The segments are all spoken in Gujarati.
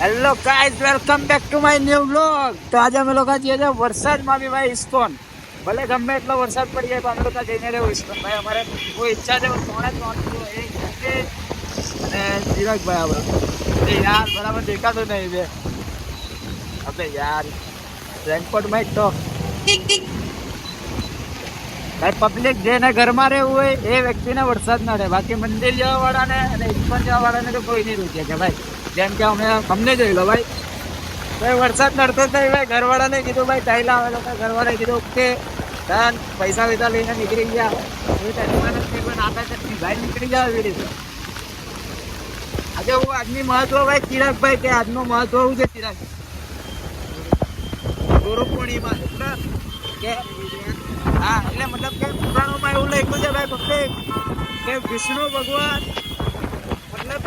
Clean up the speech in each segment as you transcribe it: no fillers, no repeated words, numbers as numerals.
Hello guys, welcome back to my new vlog. તો આજે અમે લોકો જઈએ છીએ વરસાદમાં બી ભાઈ ઇસ્કોન. ભલે ગમે એટલો વરસાદ પડી જાય પણ અમે લોકો જઈને રહેવું ઇસ્કોન. ભાઈ અમારે કોઈ ઈચ્છા છે અને ચિરાગભાઈ આપણે યાર બરાબર દેખાતું નહીં બે આપણે યાર રેનકોટમાં તો ભાઈ પબ્લિક જેને ઘરમાં રહેવું હોય એ વ્યક્તિને વરસાદ ના રહે. બાકી મંદિર જવા વાળાને અને ઇસ્કોન જવા વાળાને તો કોઈ નહીં રૂકે છે ભાઈ. જેમ કે અમને જોઈ લો ભાઈ, ભાઈ વરસાદ નડતો જ નહીં ભાઈ. ઘરવાળાને કીધું ભાઈ ટાઈલા આવે લોકો, ઘરવાળાએ કીધું ઓકે ડન, પૈસા વૈસા લઈને નીકળી ગયા. એ ટાઈમમાં નથી પણ આતા ચટણી ભાઈ નીકળી જાય એવી રીતે. આજે હું આજની મહત્વ ભાઈ ચિરાગભાઈ કે આજનું મહત્વ શું છે ચિરાગ? ગુરુ પૂર્ણિમા કે હા, એટલે મતલબ કે પુરાણોમાં એવું લખ્યું છે ભાઈ ભક્તે કે વિષ્ણુ ભગવાન મતલબ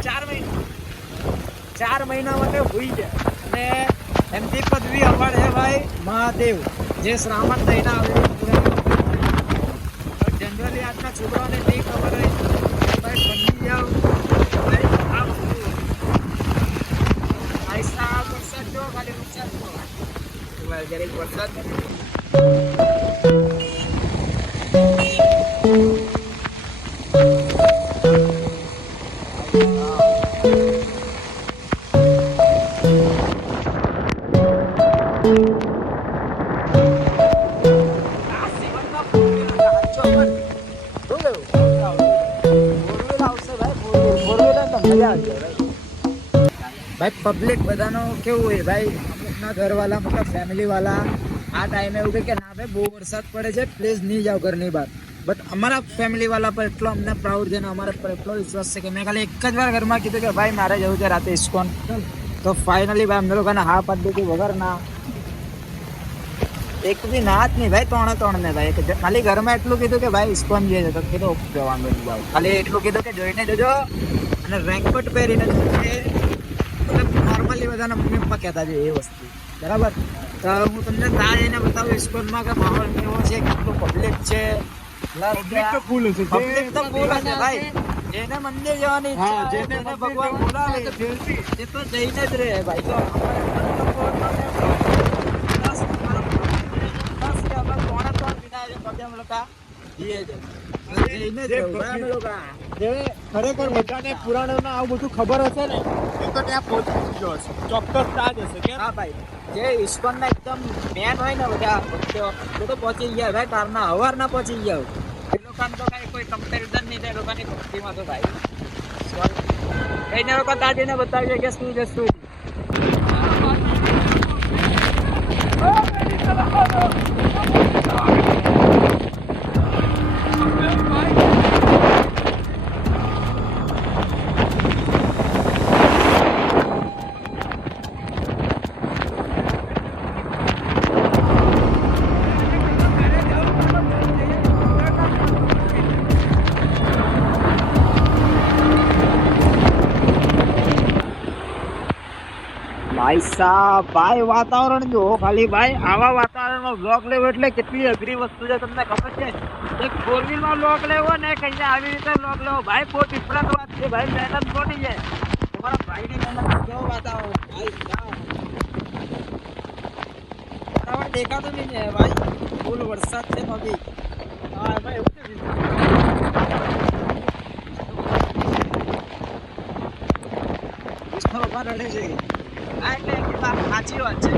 4 મહિના માટે હોઈ જાય અને એમથી પદવી અપાડે છે ભાઈ મહાદેવ, જે શ્રાવણ મહિના આવે. જનરલી આજના છોકરાઓને નહીં ખબર હોય ભાઈ બની જાવ ભાઈ આ વરસાદ જો ખાલી વરસાદ જરીક વરસાદ ભાઈ પબ્લિક બધાનો કેવું હોય ભાઈ, અમુકના ઘરવાળા મતલબ ફેમિલી વાળા આ ટાઈમે એવું કે ના ભાઈ બહુ વરસાદ પડે છે પ્લીઝ નહીં જાઓ ઘરની બહાર. બટ અમારા ફેમિલી વાળા પર એટલો અમને પ્રાઉડ છે ને અમારા પર એટલો વિશ્વાસ છે કે મેં ખાલી એક જ વાર ઘરમાં કીધું કે ભાઈ મારે જવું છે રાતે ઇસ્કોન, તો ફાઇનલી ભાઈ અમને લોકોને હા પાડી દીધી વગર ના એક બી ના જ નહીં ભાઈ. ત્રણે ને ભાઈ ખાલી ઘરમાં એટલું કીધું કે ભાઈ ઇસ્કોન જઈએ છે તો કીધું જવાનું નહીં જાવ. ખાલી એટલું કીધું કે જોઈને જજો અને રેનકોટ પહેરીને નોર્મલી બધાના મમ્મી પપ્પા કહેતા છે એ વસ્તુ બરાબર. તો હું તમને ત્યાં જઈને બતાવું ઇસ્કોનમાં કે માહોલ કેવો છે, કેટલું પબ્લિક છે. પબ્લિક તો ફૂલ હશે ભાઈ. જેને મંદિર જવાની ઈચ્છા, જેને ભગવાન બોલાવે એ તો જઈને જ રહે ભાઈ. તો ખરેખર બધાને પુરાણોમાં આવું બધું ખબર હશે ને એ તો ત્યાં પહોંચી ગયો હશે, ચોક્કસ ત્યાં જ હશે કે હા ભાઈ. જે ઇસ્કોનના એકદમ મેન હોય ને બધા ભક્તો તો પહોંચી ગયા ભાઈ, કારના હવારના પહોંચી ગયા. એ લોકોને તો કાંઈ કોઈ કમ્પેરિઝન નહીં થાય લોકોની ભક્તિમાં તો ભાઈ. કઈને લોકો ત્યાં જઈને બતાવીએ કે શું છે શું. ભાઈ સાહેબ ભાઈ વાતાવરણ જો ખાલી ભાઈ, આવા વાતાવરણમાં બ્લોગ લેવો એટલે કેટલી અઘરી વસ્તુ છે તમને ખબર છે. એક 4-wheelમાં બ્લોગ લેવો ને કઈ આવી રીતે બ્લોગ લેવો ભાઈ બહુ ડિફરન્ટ વાત છે ભાઈ. મહેનત કોની છે તમારા ભાઈની મહેનત. કેવું વાતાવરણ ભાઈ બરાબર દેખાતું નહીં છે ભાઈ, ફૂલ વરસાદ છે ભાઈ. હા ભાઈ એવું છે વિષ્ણુ ભગવાન રડે છે. એટલે સાચી વાત છે.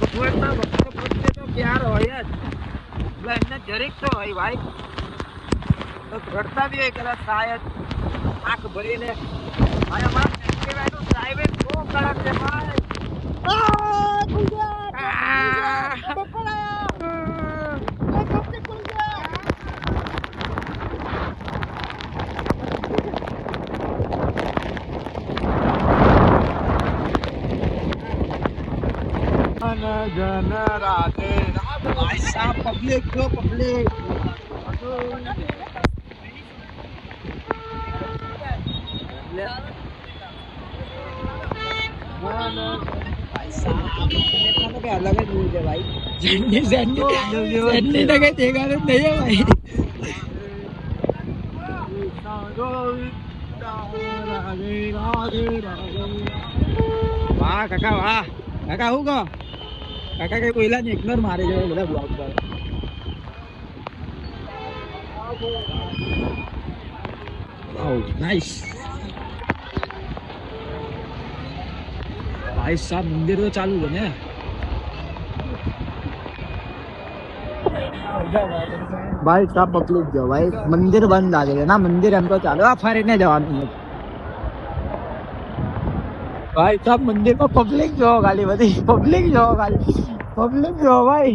ભગવાનના ભક્તો પ્રત્યે તો પ્યાર હોય જ, એમને જરીક તો હોય ભાઈ. તો રડતા બી હોય કદાચ શાયદ આંખ ભરીને. ભાઈ અમારા પ્રાઇવેટ બહુ કડક છે ભાઈ. જન રાતે ભાઈ સાહેબ પબ્લિક જો પબ્લિક अलग ही न्यूज है भाई. झंडी लगे देखा तो नहीं है भाई. વાહ કાકા વાહ કાકા હું કહો કાકા કઈ કોઈલા ને ઇગ્નોર મારે છે બધા બ્લોગ પર નાઈસ ભાઈ સાહેબ મંદિર તો ચાલુ છે ને ભાઈ સાહેબ પકડી ગયો ભાઈ મંદિર બંધ લાગે છે ના મંદિર એમ તો ચાલુ આ ફરીને જવાનું ભાઈ સાહેબ મંદિર માં પબ્લિક જો ખાલી બધી પબ્લિક જો ખાલી પબ્લિક જો ભાઈ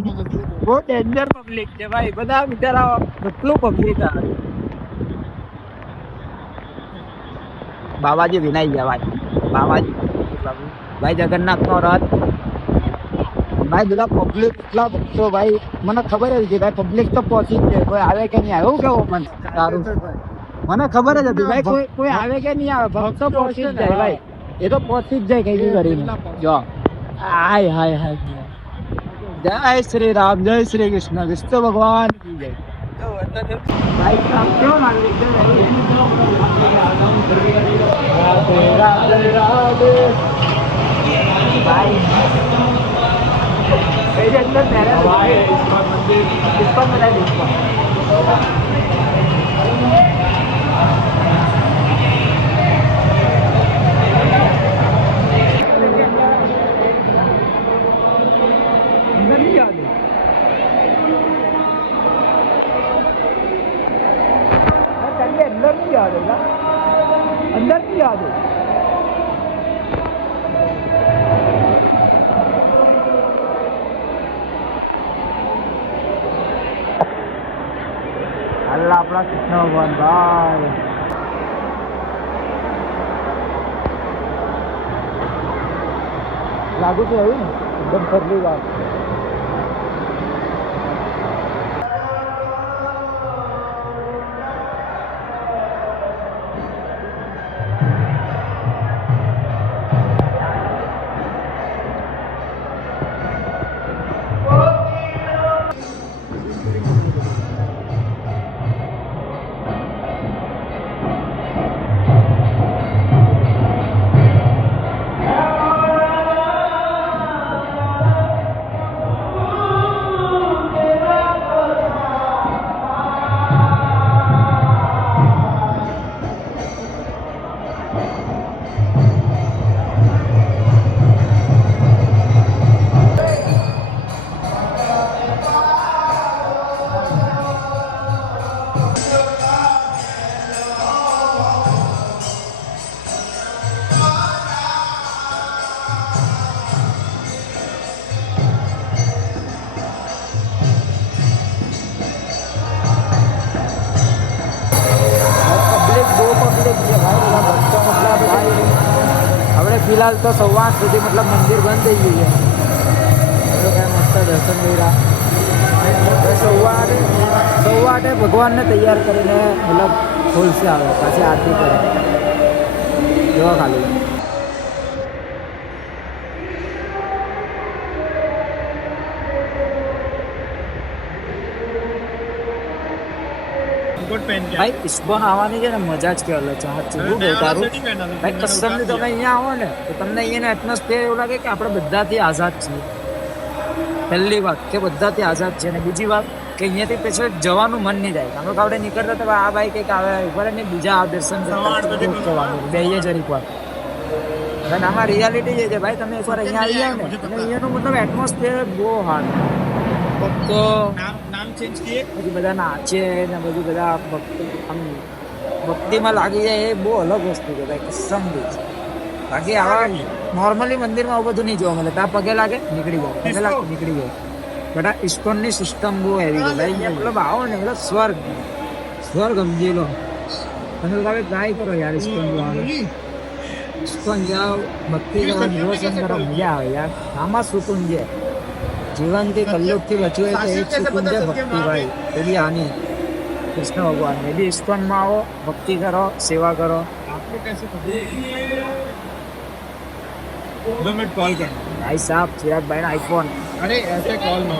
બહુ ડેન્જર પબ્લિક છે ભાઈ બધા બિચારા કેટલું પબ્લિક આવે બાબાજી વિનાઈ ગયા ભાઈ બાબાજી ભાઈ જગન્નાથ નો રથ ભાઈ બધા પબ્લિક એટલા ભક્તો ભાઈ મને ખબર જ હતી ભાઈ પબ્લિક તો પહોંચી જ જાય કોઈ આવે કે નહીં આવે એવું કેવું મને સારું મને ખબર જ હતી ભાઈ કોઈ આવે કે નહીં આવે ભક્ત તો પહોંચી જ જાય ભાઈ એ તો પહોંચી જ જાય કઈ બી કરીને જો હાય હાય હાય જય શ્રી રામ જય શ્રી કૃષ્ણ વિષ્ણુ ભગવાન કી જય ભાઈ સાહેબ કેવો લાગે છે ભાઈ मेरे अंदर मेरा भाई इसका मेरा इसका अंदर नहीं याद है अंदर नहीं याद है अंदर नहीं याद है अल्लाह अपना कृष्ण भगवान भाई लागू तो है एकदम फरली बात फिलहाल तो 8:15 સુધી मतलब मंदिर बंद થઈ ગયું છે તો કાંઈ મસ્ત દર્શન કર્યા 8:15 ભગવાનને તૈયાર કરીને मतलब ખોલશે આવે પાછી આરતી કરે જો ખાલી ભાઈ ઇસ્કોન આવવાની છે ને મજા જ કે અલગ છે સાચું શું કહું તારું ભાઈ કસમથી તમે અહીંયા આવો ને તો તમને અહીંયાનું એટમોસ્ફિયર એવું લાગે કે આપણે બધાથી આઝાદ છીએ પહેલી વાત કે બધાથી આઝાદ છે અને બીજી વાત કે અહીંયાથી પછી જવાનું મન નહીં થાય અમે આપણે નીકળતા તો આ ભાઈ કંઈક આવે ઉપર ને બીજા આ દર્શન કરવાનું બેઈએ જ એકવાર અને આમાં રિયાલિટી જે છે ભાઈ તમે એકવાર અહીંયા આવી જાવ ને એટલે અહીંયાનું મતલબ એટમોસ્ફિયર બહુ હાર્ડ તો નામ ચેન્જ કરીએ પછી બધા નાચે ને બધું બધા આમ ભક્તિમાં લાગી જાય એ બહુ અલગ વસ્તુ છે ભાઈ કસમથી બાકી આવા નોર્મલી મંદિરમાં આવું બધું નહીં જોવા મળે ત્યાં પગે લાગે નીકળી જાય પગે લાગે નીકળી જાય બટ આ ઇસ્કોનની સિસ્ટમ બહુ હેવી છે ભાઈ મતલબ આવો ને મતલબ સ્વર્ગ સમજી લો અને તમે ટ્રાય કરો યાર ઇસ્કોન જોવાનું ઇસ્કોન જાઓ ભક્તિ કરો નિવસન કરો મજા આવે યાર આમાં સુકૂન છે જીવનથી કલ્લોકથી બચવું હોય તો એક સુકૂન છે ભક્તિ ભાઈ એ બી આની કૃષ્ણ ભગવાન એ બી ઇસ્કોનમાં આવો ભક્તિ કરો સેવા કરો आपको कैसे पता 2 मिनट कॉल करना भाई साहब चिराग भाई ना आईफोन अरे ऐसे कॉल ना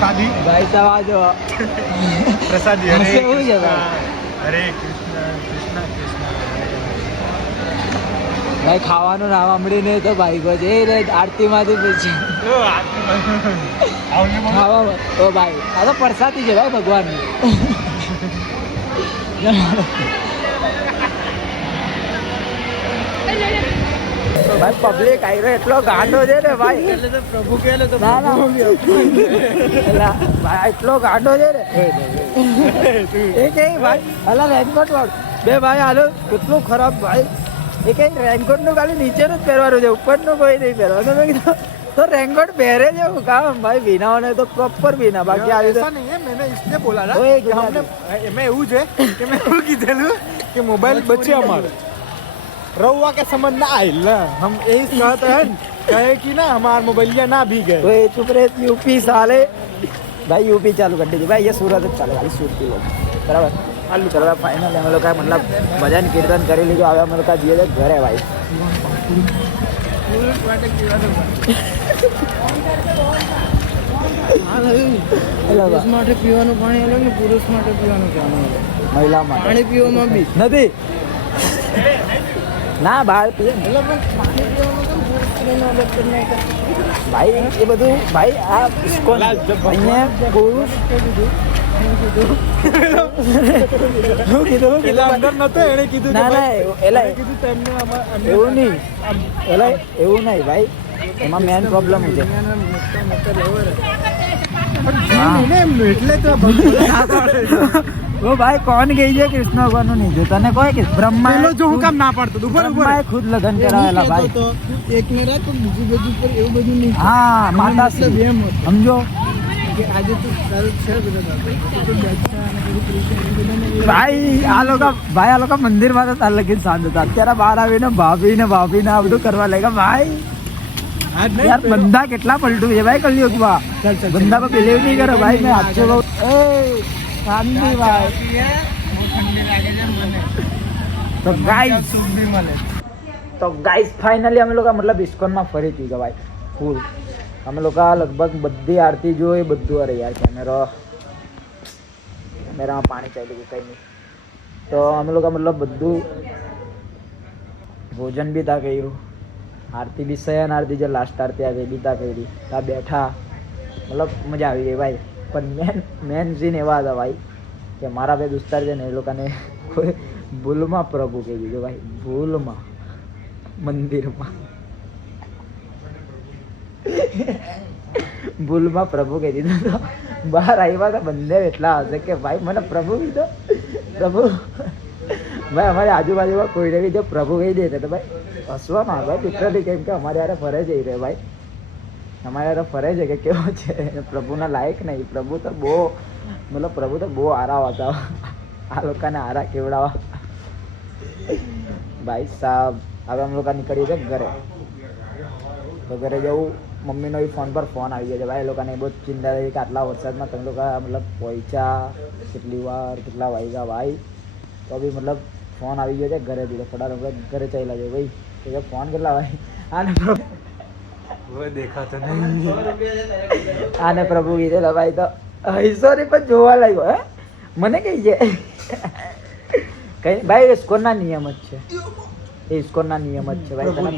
પ્રસાદી ભાઈ સાહેબ આ જો પ્રસાદી હશે એવું છે ભાઈ. હરે કૃષ્ણ કૃષ્ણ કૃષ્ણ ભાઈ ખાવાનું નામ સાંભળીને તો ભાઈ ગો છે રે આરતીમાંથી પછી ખાવામાં ઓ ભાઈ આ તો પ્રસાદી છે ભાઈ ભગવાનની. ભાઈ પબ્લિક આવી રહ્યો એટલો ગાંડો છે ને ભાઈ. પ્રભુ કે ના ના એલા ભાઈ એટલો ગાંડો છે ને એ કઈ ભાઈ અલા રેનકોટ વાળું બે ભાઈ હાલો કેટલું ખરાબ ભાઈ. એ કઈ રેનકોટ નું ખાલી નીચેનું જ પહેરવાનું છે ઉપરનું કોઈ નહીં પહેરવાનું. મેં કીધું તો રેનકોટ પહેરે છે એવું કામ ભાઈ બીનાઓને તો પ્રોપર બીના બાકી આવી ऐसा नहीं है मैंने इसलिए बोला ना ओए, कि हमने मैं એવું છે કે મેં એવું કીધેલું કે મોબાઈલ બચે અમારે रहुआ के समझ ना आइल ना हम यही कहते हैं कहे कि ना हमारा मोबाइलिया ना भीगे तो ये चुप रहे यूपी साले भाई यूपी चालू कर दीजिए भाई ये सूरत જ ચાલે ખાલી सूरत की लोग बराबर ચાલુ કરવા ફાઇનલ અમે લોકો મતલબ ભજન કીર્તન કરી લીધું હવે અમે લોકો જઈએ ઘરે ભાઈ. પુરુષ માટે પીવાનું પાણી અલગ ને પુરુષ માટે પીવાનું પાણી અલગ. મહિલા માટે પાણી પીવામાં બી નથી ના બહાર પીએ ને. એટલે પણ પાણી પીવામાં કેમ પુરુષ સ્ત્રીનું અલગ કરી નાખ્યા? ભાઈ એ બધું ભાઈ આ ઇસ્કોન અહીંયા પુરુષ શું કીધું પેલા અંદર નતો એને કીધું ના ના એલા કીધું તેમને એવું નહીં એલા એવું નહીં ભાઈ એમાં મેન પ્રોબ્લેમ છે. એટલે તો वो भाई कौन गई है कृष्ण भगवान નું નહીં જો તને કોઈ કે બ્રહ્મા પેલો જો હું કામ ના પાડતો તું બરોબર બ્રહ્માએ ખુદ લગન કરાવેલા ભાઈ. તો એક ને રાખ તો બીજું બધું પર એવું બધું નહીં. હા માતાશ્રી એમ સમજો કે આજે તો તારું છે બધા તો બેઠા અને બધું કૃષ્ણ બધાને ભાઈ આ લોકો મંદિર માં તો તાર લગીન શાંત હતા અત્યારે બહાર આવીને ભાભી ને આ બધું કરવા લાગ્યા ભાઈ. યાર બંદા કેટલા પલટું છે ભાઈ કલયુગમાં બંદા પર બિલીવ નહીં કરો ભાઈ મેં સાચું કહું એ શાંતિ ભાઈ. તો ગાઈસ ફાઇનલી અમે લોકો મતલબ ઇસ્કોનમાં ફરી ચૂક્યા ભાઈ ફૂલ. અમે લોકો લગભગ બધી આરતી જોઈ બધું અરે યાર કેમેરામાં પાણી ચાલી ગયું કંઈ નહીં. તો અમે લોકો મતલબ બધું ભોજન બી તા કર્યું આરતી બી સયન આરતી જે લાસ્ટ આરતી આવી બી તા કરી ત્યાં બેઠા મતલબ મજા આવી ગઈ ભાઈ. પણ મેન સીન એવા હતા ભાઈ કે મારા બે દોસ્તાર છે ને એ લોકોને કોઈ ભૂલમાં પ્રભુ કહી દીધું ભાઈ ભૂલમાં મંદિરમાં ભૂલમાં પ્રભુ કહી દીધું તો બહાર આવ્યા હતા બંને એટલા હશે કે ભાઈ મને પ્રભુ કીધો પ્રભુ ભાઈ અમારી આજુબાજુમાં કોઈને બી જો પ્રભુ કહી દે તો ભાઈ હસવામાં આવે ભાઈ લિટરલી કેમ કે અમારે યારે ફરે જઈ રહે ભાઈ અમારે યારે ફરે છે કે કેવો છે પ્રભુના લાયક નહીં. પ્રભુ તો બહુ મતલબ પ્રભુ તો બહુ આરા હતા આ લોકોને આરા કેવડાવા ભાઈ સાહેબ. હવે અમે લોકો નીકળીએ છીએ ઘરે તો ઘરે જવું મમ્મીનો એ ફોન પર ફોન આવી ગયો છે ભાઈ. એ લોકોને બહુ ચિંતા થઈ કે આટલા વરસાદમાં તમે લોકો મતલબ પહોંચ્યા કેટલી વાર કેટલા વાગ્યા ભાઈ. તો બી મતલબ ફોન આવી ગયો છે ઘરેથી તો ફટાફટ ઘરે ચાલ્યા જાય ભાઈ. તો ફોન કેટલા ભાઈ આને દેખાતો આને પ્રભુ કીધેલા ભાઈ તો હિસ્ટોરી પણ જોવા લાગ્યો હે મને કઈ છે કઈ ભાઈ ઇસ્કોનના નિયમ જ છે એ ઇસ્કોનના નિયમ જ છે ભાઈ. તને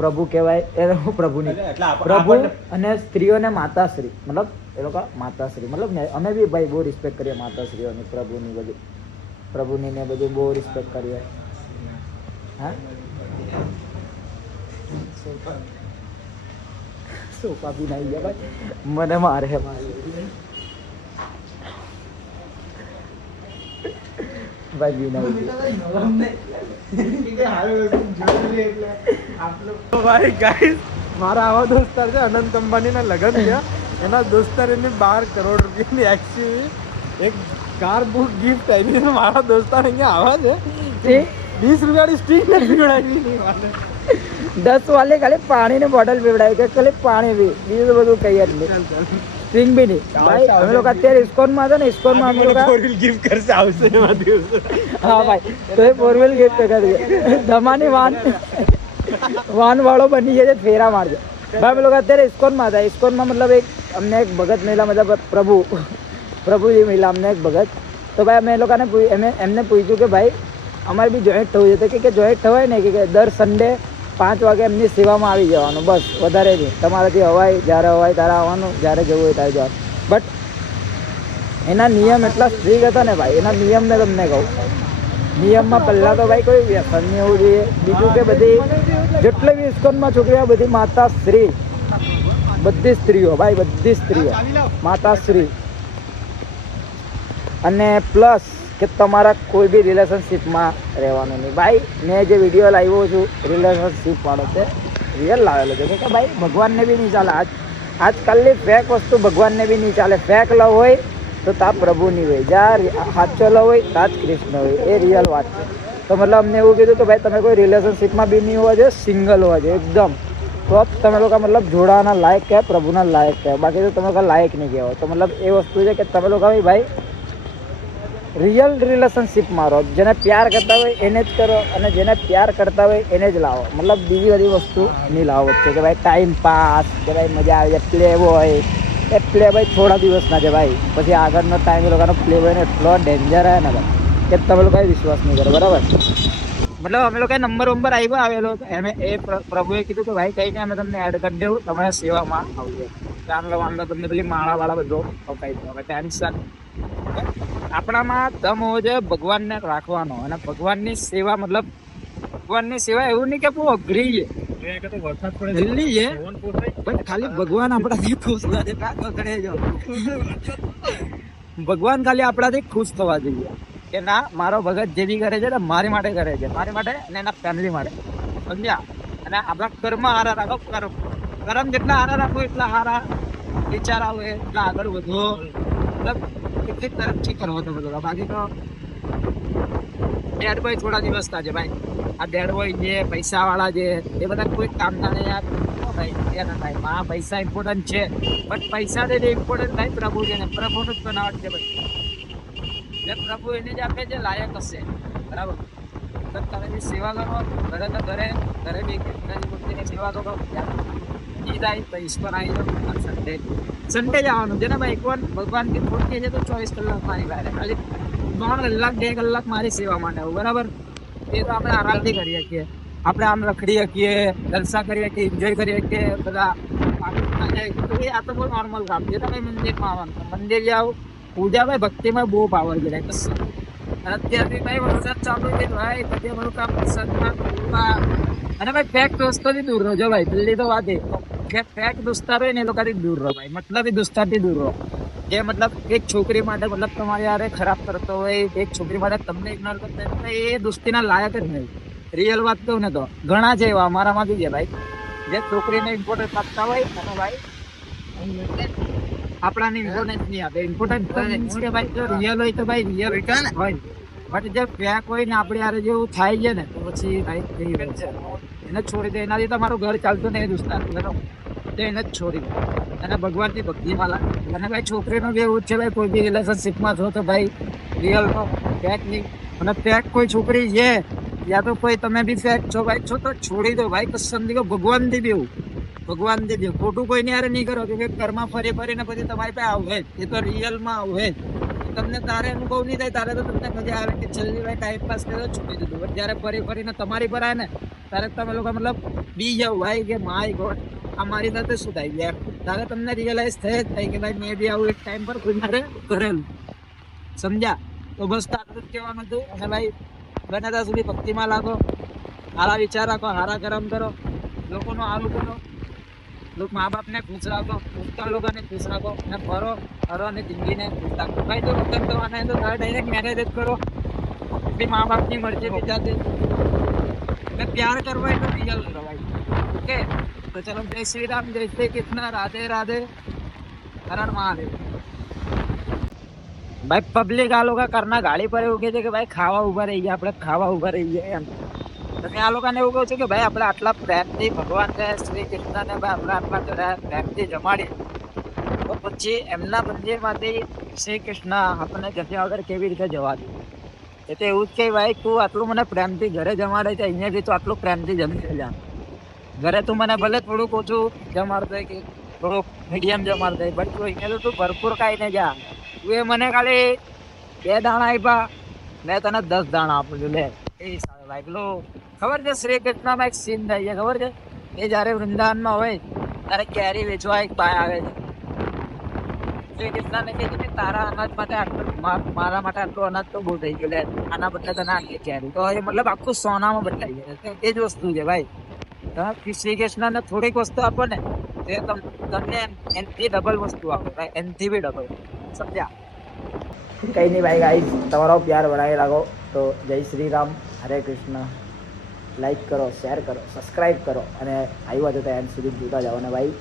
પ્રભુ કહેવાય એ હું પ્રભુ નહીં પ્રભુ અને સ્ત્રીઓને માતાશ્રી મતલબ એ લોકો માતાશ્રી મતલબ અમે બી ભાઈ બહુ રિસ્પેક્ટ કરીએ માતાશ્રીઓની પ્રભુની બધું પ્રભુની ને બધું બહુ રિસ્પેક્ટ કરીએ. હા સોફા બી નાઈ ગયા ભાઈ મને મારે ભાઈ બી નાઈ ભાઈ ગાઈસ મારા આવા દોસ્તાર છે અનંત અંબાણીના લગ્ન થયા એના દોસ્તાર એને 12 કરોડ રૂપિયાની એક્ચ્યુઅલી એક કાર બુક ગિફ્ટ આવી છે. મારા દોસ્તાર અહીંયા આવા છે 20 રૂપિયાની સ્ટીક નથી પીવડાવી નહીં વાલે 10 વાલે ખાલી પાણીની બોટલ પીવડાવી કે ખાલી પાણી પી બીજું બધું કઈ જ નહીં સ્ટ્રિંગ બી નહીં ભાઈ. અમે લોકો અત્યારે ઇસ્કોનમાં હતા ને ઇસ્કોનમાં અમે લોકો 4 વ્હીલ ગિફ્ટ કરશે આવશે એમાં દિવસે. હા ભાઈ તો એ 4 વ્હીલ ગિફ્ટ કરી દે ધમાની વાન વાળો બની જાય ફેરા મારજો ભાઈ અમે લોકો અત્યારે ઇસ્કોનમાં હતા. ઇસ્કોનમાં મતલબ એક અમને એક ભગત મળ્યા, મતલબ પ્રભુજી મળ્યા અમને એક ભગત. તો ભાઈ અમે એ લોકોને એમને પૂછ્યું કે ભાઈ અમારે બી જોઈન્ટ થવું છે. કે જોઈન્ટ થવાય ને કે દર સન્ડે 5 વાગે એમની સેવામાં આવી જવાનું, બસ વધારે નહીં. તમારાથી હવાય, જ્યારે હવાય ત્યારે આવવાનું, જ્યારે જવું હોય ત્યારે જવાનું. બટ એના નિયમ એટલા સ્ટ્રીક હતા ને ભાઈ. એના નિયમ મેં તમને કહું, નિયમમાં પહેલાં તો ભાઈ કોઈ વ્યસન નહીં હોવું જોઈએ. બીજું કે બધી જેટલી બી ઇસ્કોનમાં છોકરીઓ બધી માતા શ્રી, બધી સ્ત્રીઓ ભાઈ, બધી સ્ત્રીઓ માતા શ્રી. અને પ્લસ કે તમારા કોઈ બી રિલેશનશીપમાં રહેવાનું નહીં ભાઈ. મેં જે વિડીયો લાવ્યો છું રિલેશનશીપ વાળો છે, રિયલ લાવેલો છે કે ભાઈ ભગવાનને બી નહીં ચાલે. આજકાલની ફેક વસ્તુ ભગવાનને બી નહીં ચાલે. ફેક લવ હોય તો તા પ્રભુ નહીં હોય, જ્યાં સાચો લવ હોય ત્યાં જ કૃષ્ણ હોય. એ રિયલ વાત છે. તો મતલબ અમને એવું કીધું કે ભાઈ તમે કોઈ રિલેશનશીપમાં બી નહીં હોવા જોઈએ, સિંગલ હોવા જોઈએ એકદમ. તો તમે લોકો મતલબ જોડાવાના લાયક કહેવાય, પ્રભુના લાયક કહેવાય. બાકી તો તમે લોકો લાયક નહીં કહેવાય. તો મતલબ એ વસ્તુ છે કે તમે લોકો ભાઈ રિયલ રિલેશનશીપમાં રહો. જેને પ્યાર કરતા હોય એને જ કરો, અને જેને પ્યાર કરતા હોય એને જ લાવો. મતલબ બીજી બધી વસ્તુ નહીં લાવો વચ્ચે કે ભાઈ ટાઈમ પાસ, કે ભાઈ મજા આવે જાય. પ્લે હોય એ પ્લે ભાઈ થોડા દિવસના છે ભાઈ. પછી આગળનો ટાઈમ એ લોકોનો પ્લે હોય ને એટલો ડેન્જર આવે ને ભાઈ કે તમે લોકો વિશ્વાસ નહીં કરો. બરાબર, મતલબ અમે લોકોએ નંબર આવેલો એમ. એ પ્રભુએ કીધું કે ભાઈ કંઈ નહીં, અમે તમને એડ કરી દેવું, તમારા સેવામાં આવજો. વાંધો તમને પેલી માળાવાળા બધો અપાઈ દો. હવે ટેન્શન આપણામાં દમ હોવો જોઈએ ભગવાનને રાખવાનો. અને ભગવાનની સેવા મતલબ ભગવાનની સેવા એવું નહીં કે બહુ અઘરી છે, જલ્દી છે, પણ ખાલી ભગવાન આપણાથી ખુશ થવા દે. ભગવાન ખાલી આપણાથી ખુશ થવા જોઈએ કે ના મારો ભગત જે બી કરે છે ને મારી માટે કરે છે, મારી માટે અને એના ફેમિલી માટે. સમજ્યા? અને આપણા કર્મ હારા રાખો. કર્મ જેટલા હારા રાખો એટલા હારા વિચાર આવે, એટલા આગળ વધો. મતલબ કેટલી તરફથી કરવો તો બધો. બાકી તો ડેડ બોય થોડા દિવસ છે ભાઈ. આ ડેડ બોય જે પૈસાવાળા છે એ બધા કોઈ કામના નહીં યાર ભાઈ. એના થાય માં પૈસા ઇમ્પોર્ટન્ટ છે, પણ પૈસા દે ઇમ્પોર્ટન્ટ થાય પ્રભુ છે ને. પ્રભુનું જ બનાવટ છે ભાઈ. જે પ્રભુ એને જ આપે જે લાયક હશે. બરાબર, તો તમે બી સેવા કરો. ઘરે તો ઘરે બી કૃષ્ણની મૂર્તિની સેવા કરો. ઈદ આવી તો ઈશ્વર આવી જાઓ. સન્ડે જવાનું છે ને ભાઈ. એકવાર ભગવાનથી ખોટી છે તો 24 કલાક મારી પાસે ખાલી 3 કલાક 2 કલાક મારી સેવા માટે આવું. બરાબર, એ તો આપણે આરામથી કરી શકીએ. આપણે આમ રખડી શકીએ, જલસા કરી શકીએ, એન્જોય કરી શકીએ. બધા આ તો બહુ નોર્મલ કામ છે. તમે મંદિરમાં આવવાનું, મંદિર જાઓ, પૂજા ભાઈ ભક્તિમાં બહુ પાવર છે. અને અત્યારથી ભાઈ વરસાદ ચાલુ છે ભાઈ, બધે બધું કામ વરસાદમાં. અને ભાઈ ફેક દોસ્તોથી દૂર રહો ભાઈ. પેલી તો વાત એ કે ફેક દોસ્તાર હોય ને એ લોકોથી દૂર રહો ભાઈ. મતલબ એ દોસ્તારથી દૂર રહો જે મતલબ એક છોકરી માટે મતલબ તમારી યારે ખરાબ કરતો હોય, એક છોકરી માટે તમને ઇગ્નોર કરતો હોય, એ દોસ્તીના લાયક જ નહીં. રિયલ વાત કહું ને તો ઘણા છે એવા અમારામાંથી છે ભાઈ, જે છોકરીને ઇમ્પોર્ટન્સ આપતા હોય અને ભાઈ આપણાને ઇમ્પોર્ટન્સ નહીં આપે. ઇમ્પોર્ટન્સ કે ભાઈ જો રિયલ હોય તો ભાઈ રિયલ હોય. બટ જે ફેક હોય ને આપણે યારે જેવું થાય છે ને તો પછી ભાઈ એને છોડી દે. એનાથી તમારું ઘર ચાલતું નહીં દોસ્તાર, તો એને જ છોડી દે. અને ભગવાનની ભક્તિમાં લાગે. અને ભાઈ છોકરીનું બી એવું જ છે ભાઈ, કોઈ બી રિલેશનશીપમાં છો તો ભાઈ રિયલનો ફેક નહીં. અને ફેક કોઈ છોકરી છે યા તો કોઈ તમે બી ફેક છો ભાઈ છો તો છોડી દો ભાઈ. કસમ દીધો ભગવાનથી બી એવું, ભગવાનથી બી ખોટું કોઈને યારે નહીં કરો કે ઘરમાં ફરીને પછી તમારી પાસે આવે જ. એ તો રિયલમાં આવે જ. તમને તારે અનુભવ નહીં થાય તારે તો તમને મજા આવે કે જલ્દી ભાઈ ટાઈમ પાસ કર્યો છોડી દીધું. બટ જ્યારે ફરીને તમારી પર આવે ને ત્યારે તમે લોકો મતલબ બી જાવ ભાઈ કે માય ગોડ આ મારી સાથે શું થાય યાર. ત્યારે તમને રિયલાઇઝ થઈ જ થાય કે ભાઈ મેં બી આવું એક ટાઈમ પર કોઈ મારે કરેલું. સમજ્યા? તો બસ આટલું જ કહેવાનું હતું. અને ભાઈ બને ત્યાં સુધી ભક્તિમાં લાગો, સારા વિચાર રાખો, સારા કર્મ કરો, લોકોનું સારું કરો, મા બાપને ખુશ રાખો, ઉત્તર લોકોને ખુશ રાખો, અને ફરો અને જિંદગીને ખુશ રાખો. ભાઈ જો લગ્ન કરવાના હોય તો તારે ડાયરેક્ટ મેરેજ જ કરો. બી મા બાપની મરજી બીજાથી અને પ્યાર કરવો હોય તો રિયલ કરો ભાઈ. ઓકે, તો ચલો જય શ્રી રામ, જય શ્રી કૃષ્ણ, રાધે રાધે, હર હર મહાદેવ. ભાઈ પબ્લિક આ લોકો કરના ગાડી પર એવું કહે છે કે ભાઈ ખાવા ઉભા રહી ગયા, આપણે ખાવા ઉભા રહી ગયા એમ. તમે આ લોકોને એવું કહું છું કે ભાઈ આપણે આટલા પ્રેમથી ભગવાન છે શ્રી કૃષ્ણને ભાઈ આપણે આટલા પ્રેમથી જમાડી, તો પછી એમના મંદિરમાંથી શ્રી કૃષ્ણ આપણને જમ્યા વગર કેવી રીતે જવા દે? એ તો એવું જ કે ભાઈ તું આટલું મને પ્રેમથી ઘરે જમાડે છે, અહીંયા બી તો આટલું પ્રેમથી જમી જા. ઘરે તું મને ભલે થોડુંક ઓછું જમાડતો હોય કે થોડુંક મીડિયમ જમાડતો હોય, બટ તું અહીંયા તો તું ભરપૂર ખાઈને જા. તું એ મને ખાલી 2 દાણા આપ્યા, મેં તને 10 દાણા આપું છું. લે એ સારું ભાઈ. પેલું ખબર છે શ્રી કૃષ્ણમાં એક સીન થાય છે ખબર છે? એ જ્યારે વૃંદાવનમાં હોય ત્યારે કેરી વેચવા એક બાય આવે છે. શ્રી કૃષ્ણને કહે છે કે તારા અનાજ માટે આટલું, મારા માટે આટલું અનાજ તો બહુ થઈ ગયું, લે આના બદલે તને આટલી કેરી. તો એ મતલબ આખું સોનામાં બદલાઈ જાય. એ જ વસ્તુ છે ભાઈ. તમે શ્રી કૃષ્ણને થોડીક વસ્તુ આપો ને તે તમને એનથી ડબલ વસ્તુ આપે ભાઈ, એનથી બી ડબલ. સમજ્યા? કંઈ નહીં ભાઈ. ગાઈસ તમારો પ્યાર બનાવી રાખો. તો જય શ્રી રામ, હરે કૃષ્ણ. લાઈક કરો, શેર કરો, સબસ્ક્રાઈબ કરો અને આવ્યા તો એન્ડ સુધી જોતા જાઓ. અને ભાઈ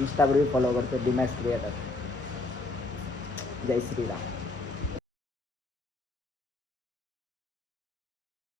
ઇન્સ્ટા પર બી ફોલો કરજો, ડિમેક્સ ક્રિએટર. જય શ્રી રામ.